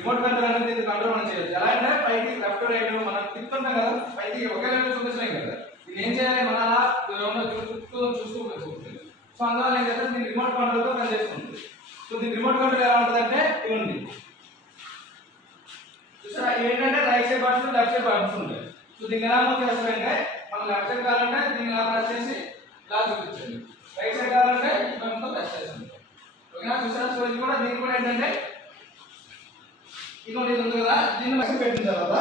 Remote control అనేది దీన్ని control మనం చేయొచ్చు. ఎలా అంటే పైకి లెఫ్ట్ రైట్ మనం తిప్పుతుంటాం కదా, పైకి ఒకే లెవెల్ చూపించలేం కదా. దీన్ని ఏం చేయాలి, మన అలా చూస్తూ ఉంటుంది. సో అందువల్ల ఏం చేస్తే దీన్ని రిమోట్ కంట్రోల్తో పనిచేస్తుంది. సో దీని రిమోట్ కంట్రోల్ ఎలా ఉంటుంది అంటే ఇవ్వండి చూసారా, ఏంటంటే right side buttons left side buttons ఉంటాయి. సో దీన్ని ఎలా మూవ్ చేస్తారంటే మనం లెఫ్ట్ సైడ్ కావాలంటే దీన్ని ఇలా ప్రెస్ చేసి ఇలా చూపించండి, రైట్ సైడ్ కావాలంటే ఈ బటన్తో ప్రెస్ చేస్తాం. ఓకేనా చూసారా. సో ఇది కూడా దీనికి కూడా ఏంటంటే ఇంకోటి ఇది ఉంది కదా, దీన్ని మెసేజ్ పెట్టిన తర్వాత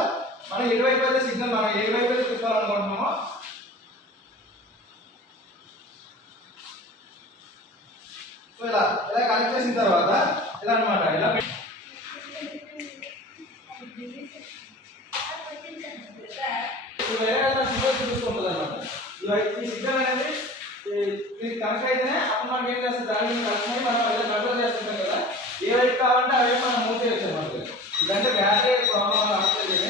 మనం ఎటువైపు అయితే సిగ్నల్ మనం ఏ వైపు అయితే తిప్పాలనుకుంటున్నామో సో ఇలా ఇలా కనెక్ట్ చేసిన తర్వాత ఇలా అనమాట ఇలా వేరే సిగ్నల్ చూపిస్తుంటుంది అనమాట. ఈ సిగ్నల్ అనేది కనెక్ట్ అయితేనే అప్పుడు మనకి ఏం చేస్తుంది, దాని కనెక్ట్ అయ్యి మనం ఇలా కంట్రోల్ చేస్తుంటాం కదా, ఏ వైపు కావాలంటే ఆ వైపు మనం మూవ్ చేయొచ్చు అనమాట. ఇదంటే బ్యాటరీ ప్రాబ్లం అవట్లేదు.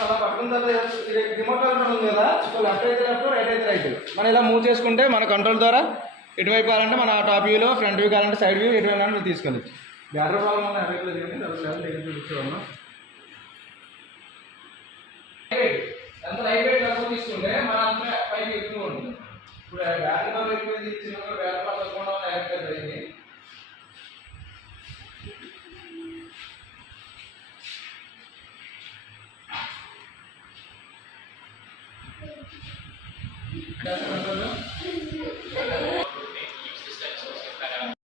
అలా పట్టుకున్న తర్వాత రిమోట్ కంట్రోల్ ఉంది కదా, సో లెఫ్ట్ అయితే లెఫ్ట్ రైట్ అయితే రైట్ మనం ఇలా మూవ్ చేసుకుంటే మన కంట్రోల్ ద్వారా ఎటువైపు కావాలంటే మన టాప్ వ్యూలో, ఫ్రంట్ వ్యూ కావాలంటే సైడ్ వ్యూ, ఎటువైపు కావాలంటే తీసుకెళ్ళచ్చు. బ్యాటరీ ప్రాబ్లం వల్ల అవైలబుల్ కానీ చూపించేవాళ్ళం.